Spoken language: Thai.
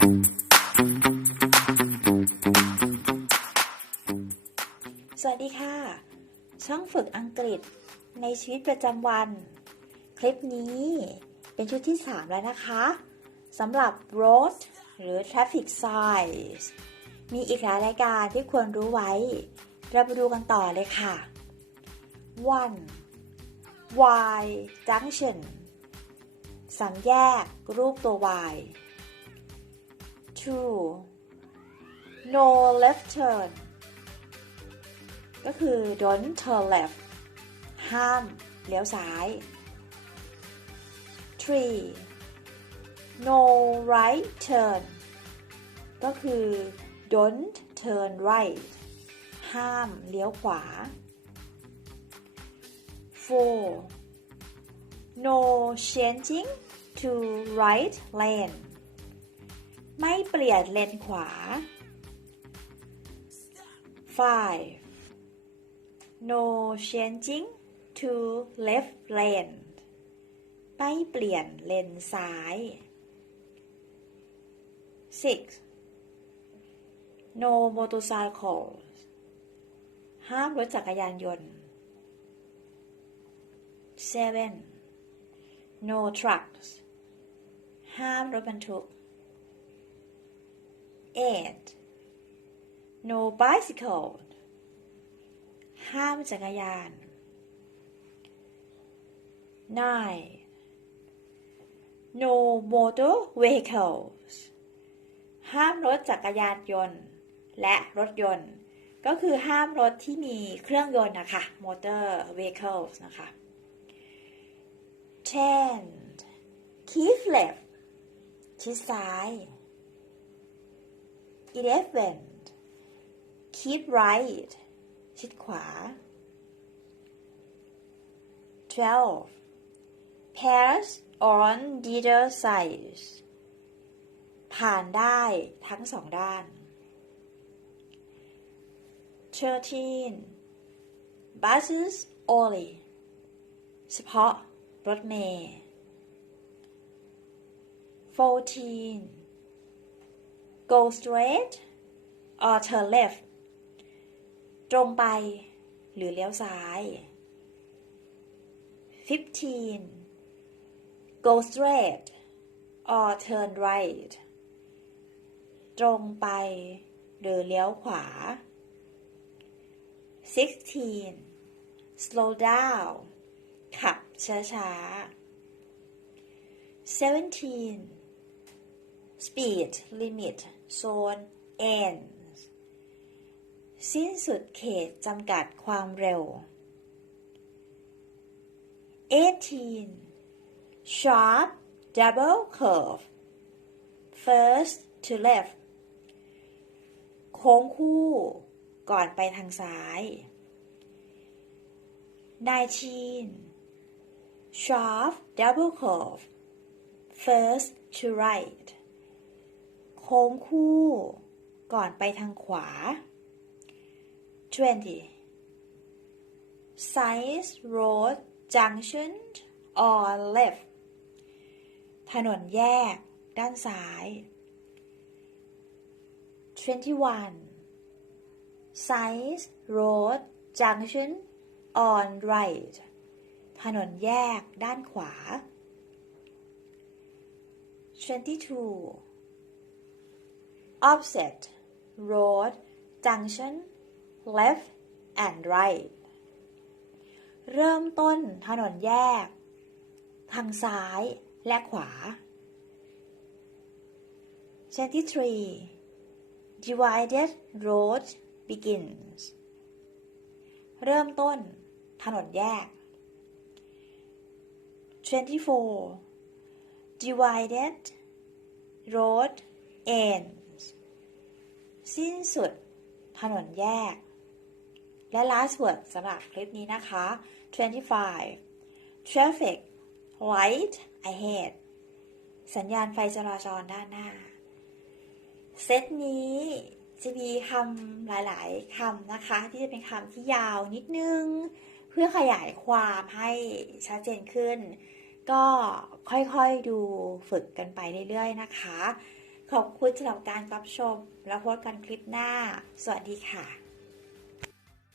สวัสดีค่ะ ช่องฝึกอังกฤษในชีวิตประจำวัน คลิปนี้เป็นชุดที่ 3 แล้วนะคะสำหรับ road หรือ traffic signs มีอีกหลายรายการที่ควรรู้ไว้ เราไปดูกันต่อเลยค่ะ 1. Y junction สามแยกรูปตัว Y 2. No left turn ก็คือ don't turn left ห้ามเลี้ยวซ้าย 3. no right turn ก็คือ don't turn right ห้ามเลี้ยวขวา 4. no changing to right lane ไม่เปลี่ยนเลนขวา 5. no changing to left lane ไม่เปลี่ยนเลนซ้าย 6. no motorcycles ห้ามรถจักรยานยนต์ 7. no trucks ห้ามรถบรรทุก 8. no bicycle ห้ามจักรยาน 9. no motor vehicles ห้ามรถจักรยานยนต์ และรถยนต์ ก็คือห้ามรถที่มีเครื่องยนต์นะคะ motor vehicles นะคะ 10. keep left ชิดซ้าย 11. keep right ชิดขวา 12. pass on either sides ผ่านได้ทั้งสองด้าน 13. buses only เฉพาะรถเมล์ 14. Go straight or turn left ตรงไป หรือเลี้ยวซ้าย 15. go straight or turn right ตรงไป หรือเลี้ยวขวา 16. slow down ขับช้าๆ 17. speed limit zone ends สิ้นสุดเขตจำกัดความเร็ว 18. sharp double curve first to left โค้งคู่ก่อนไปทางซ้าย 19. sharp double curve first to right ค้งคู่ ก่อนไปทางขวา 20. side road junction on left ถนนแยก ด้านซ้าย 21. side road junction on right ถนนแยก ด้านขวา 22. Offset road junction left and right เริ่มต้นถนนแยก ทางซ้ายและขวา 23. divided road begins เริ่มต้น ถนนแยก 24. divided road ends สิ้นสุด ถนนแยก และ last word สำหรับคลิปนี้นะคะ 25 traffic light ahead สัญญาณไฟจราจรด้านหน้า เซตนี้จะมีคำหลาย ๆคำนะคะ ที่จะเป็นคำที่ยาวนิดนึง เพื่อขยายความให้ชัดเจนขึ้น ก็ค่อย ๆ ดูฝึกกันไปเรื่อย ๆ นะคะ ขอบคุณสำหรับการรับชม แล้วพบกันคลิปหน้า สวัสดีค่ะ